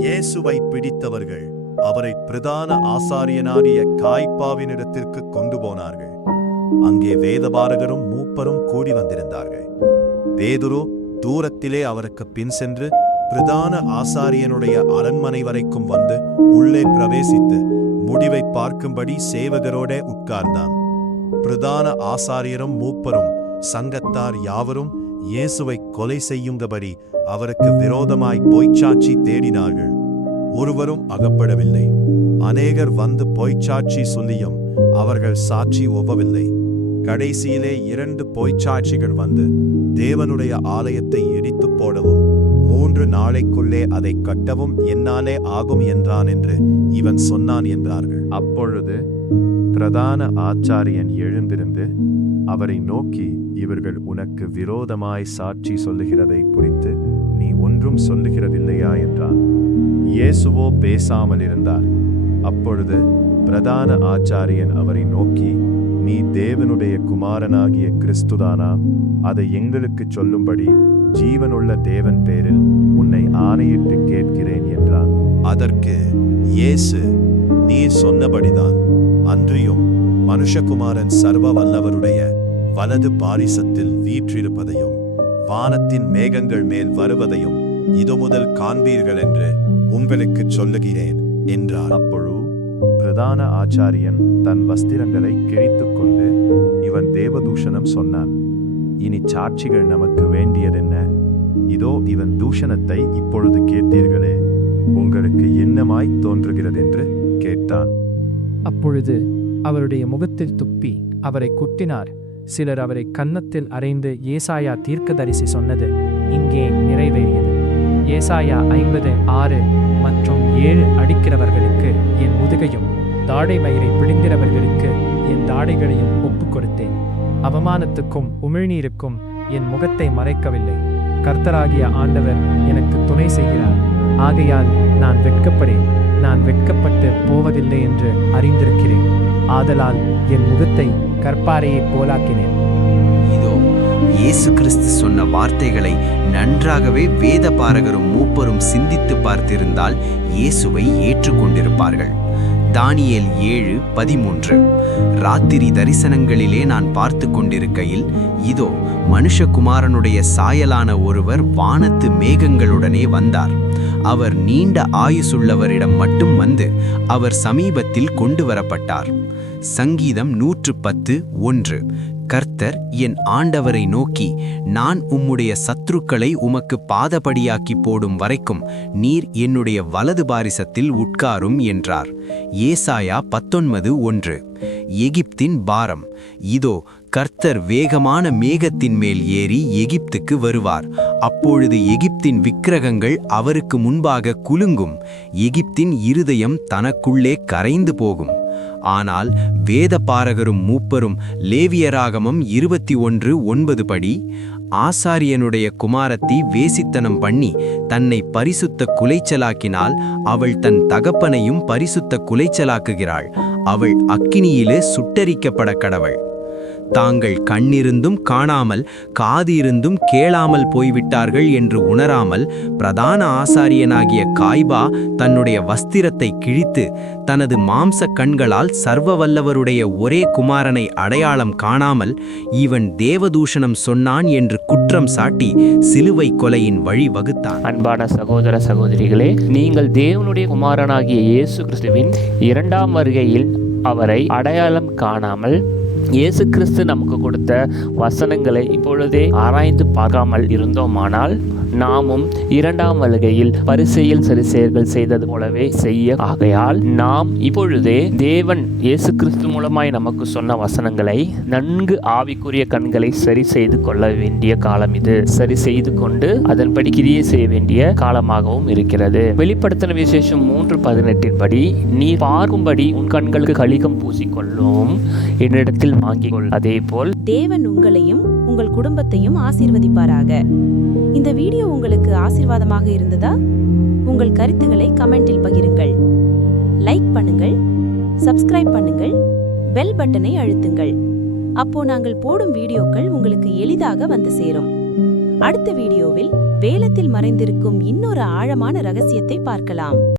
இயேசுவை பிடித்தவர்கள் அவரை பிரதான ஆசாரியனாகிய காய்பாவினிடத்திற்கு கொண்டு போனார்கள். அங்கே வேதபாரகரும் மூப்பரும் கூடி வந்திருந்தார்கள். பேதுரு தூரத்திலே அவருக்கு பின் சென்று பிரதான ஆசாரியனுடைய அரண்மனை வரைக்கும் வந்து உள்ளே பிரவேசித்து முடிவை பார்க்கும்படி சேவகரோட உட்கார்ந்தான். பிரதான ஆசாரியரும் மூப்பரும் சங்கத்தார் யாவரும் இயேசுவை கொலை செய்யும்படி அவருக்கு விரோதமாய் பொய்ச்சாட்சி தேடினார்கள். ஒருவரும் அகப்படவில்லை. அநேகர் வந்து பொய்ச்சாட்சி சொல்லியும் அவர்கள் சாட்சி ஒவ்வவில்லை. கடைசியிலே 2 பொய்ச்சாட்சிகள் வந்து தேவனுடைய ஆலயத்தை இடித்து போடவும் 3 நாளைக்குள்ளே அதை கட்டவும் என்னாலே ஆகும் என்றான் என்று இவன் சொன்னான் என்றார்கள். அப்பொழுது பிரதான ஆச்சாரியன் எழுந்திருந்து அவரை நோக்கி, இவர்கள் உனக்கு விரோதமாய் சாட்சி சொல்லுகிறதை குறித்து நீ ஒன்றும் சொல்லுகிறதில்லையா என்றான். இயேசுவோ பேசாமல் இருந்தார். அப்பொழுது பிரதான ஆச்சாரியன் அவரை நோக்கி, நீ தேவனுடைய குமாரனாகிய கிறிஸ்துதானா? அதை எங்களுக்கு சொல்லும்படி ஜீவனுள்ள தேவன் பேரில் உன்னை ஆணையிட்டு கேட்கிறேன் என்றான். அதற்கு இயேசு, நீர் சொன்னபடிதான். அன்றியும் மனுஷகுமாரன் சர்வ வல்லவருடைய வலது பாரிசத்தில் வீற்றிருப்பதையும் வானத்தின் மேகங்கள் மேல் வருவதையும் இது முதல் காண்பீர்கள் என்று உங்களுக்கு சொல்லுகிறேன் என்றார். அப்பொழுது பிரதான ஆச்சாரியன் தன் வஸ்திரங்களை கிழித்துக் கொண்டு, இவன் தேவதூஷணம் சொன்னான். இனி சாட்சிகள் நமக்கு வேண்டியதென்ன? இதோ இவன் தூஷணத்தை இப்பொழுது கேட்டீர்களே, உங்களுக்கு என்னமாய் தோன்றுகிறதென்று கேட்டான். அப்பொழுது அவருடைய முகத்தில் துப்பி அவரை குட்டினார். சிலர் அவரை கன்னத்தில் அறைந்து, ஏசாயா தீர்க்கதரிசி சொன்னது இங்கே நிறைவேறியது. ஏசாயா 56 மற்றும் 7 அடிக்கிறவர்களுக்கு என் முதுகையும் தாடை மயிரை பிடுங்கிறவர்களுக்கு என் தாடைகளையும் ஒப்புக் கொடுத்தேன். அவமானத்துக்கும் உமிழ்நீருக்கும் என் முகத்தை மறைக்கவில்லை. கர்த்தராகிய ஆண்டவர் எனக்கு துணை செய்கிறார். ஆகையால் நான் வெட்கப்படேன். நான் வெட்கப்பட்டு போவதில்லை என்று அறிந்திருக்கிறேன். ஆதலால் என் முகத்தை கற்பாரையைப் போலாக்கினேன். இதோ இயேசு கிறிஸ்து சொன்ன வார்த்தைகளை நன்றாகவே வேத பாரகரும் மூப்பரும் சிந்தித்து பார்த்திருந்தால் இயேசுவை ஏற்றுக்கொண்டிருப்பார்கள். தானியேல் 7:13. ராத்திரி தரிசனங்களிலே நான் பார்த்து கொண்டிருக்கையில், இதோ மனுஷகுமாரனுடைய சாயலான ஒருவர் வானத்து மேகங்களுடனே வந்தார். அவர் நீண்ட ஆயுசுள்ளவரிடம் மட்டும் வந்து அவர் சமீபத்தில் கொண்டு வரப்பட்டார். சங்கீதம் 110:1. கர்த்தர் என் ஆண்டவரை நோக்கி, நான் உம்முடைய சத்துருக்களை உமக்கு பாதபடியாக்கி போடும் வரைக்கும் நீர் என்னுடைய வலது பாரிசத்தில் உட்காரும் என்றார். ஏசாயா 19:1. எகிப்தின் பாரம். இதோ கர்த்தர் வேகமான மேகத்தின் மேல் ஏறி எகிப்துக்கு வருவார். அப்பொழுது எகிப்தின் விக்கிரகங்கள் அவருக்கு முன்பாக குலுங்கும். எகிப்தின் இருதயம் தனக்குள்ளே கரைந்து போகும். ஆனால் வேத பாரகரும் மூப்பரும் லேவியராகமம் 21:9 படி, ஆசாரியனுடைய குமாரத்தி வேசித்தனம் பண்ணி தன்னை பரிசுத்த குலைச்சலாக்கினால் அவள் தன் தகப்பனையும் பரிசுத்த குலைச்சலாக்குகிறாள். அவள் அக்கினியிலே சுட்டரிக்கப்பட கடவள். தாங்கள் கண்ணிருந்தும் காணாமல் காது இருந்தும் கேளாமல் போய்விட்டார்கள் என்று உணராமல் பிரதான ஆசாரியனாகிய காய்பா தன்னுடைய வஸ்திரத்தை கிழித்து தனது மாம்ச கண்களால் சர்வ வல்லவருடைய ஒரே குமாரனை அடையாளம் காணாமல் இவன் தேவதூஷணம் சொன்னான் என்று குற்றம் சாட்டி சிலுவை கொலையின் வழி வகுத்தான். அன்பான சகோதர சகோதரிகளே, நீங்கள் தேவனுடைய குமாரனாகிய இயேசு கிறிஸ்துவின் 2ஆம் வருகையில் அவரை அடையாளம் காணாமல் இயேசு கிறிஸ்து நமக்கு கொடுத்த வசனங்களை இப்பொழுதே ஆராய்ந்து பார்க்காமல் இருந்தோமானால் நாமும் 2ஆம் வருகையில் பரிசேயர் சரிசேயர்கள் செய்தது போலவே செய்ய. ஆகையால் நாம் இப்பொழுதே தேவன் இயேசு கிறிஸ்து மூலமாய் நமக்கு சொன்ன வசனங்களை நன்கு ஆவிக்குரிய கண்களை சரி செய்து கொள்ள வேண்டிய காலம் இது. சரி செய்து கொண்டு அதன்படி கிரியை செய்ய வேண்டிய காலமாகவும் இருக்கிறது. வெளிப்படுத்தின விசேஷம் 3:18 படி, நீ பார்க்கும்படி உன் கண்களுக்கு கலிகம் பூசிக்கொள்ளும், என்னிடத்தில் வாங்கிக்கொள். அதே போல் தேவன் உங்களையும் உங்கள் குடும்பத்தையும் ஆசீர்வதிப்பாராக. இந்த வீடியோ உங்களுக்கு ஆசீர்வாதமாக இருந்ததா? உங்கள் கருத்துக்களை கமெண்டில் பகிருங்கள். லைக் பண்ணுங்கள், சப்ஸ்கிரைப் பண்ணுங்கள், பெல் பட்டனை அழுத்துங்கள். அப்போ நாங்கள் போடும் வீடியோக்கள் உங்களுக்கு எளிதாக வந்து சேரும். அடுத்த வீடியோவில் வேலத்தில் மறைந்திருக்கும் இன்னொரு ஆழமான ரகசியத்தை பார்க்கலாம்.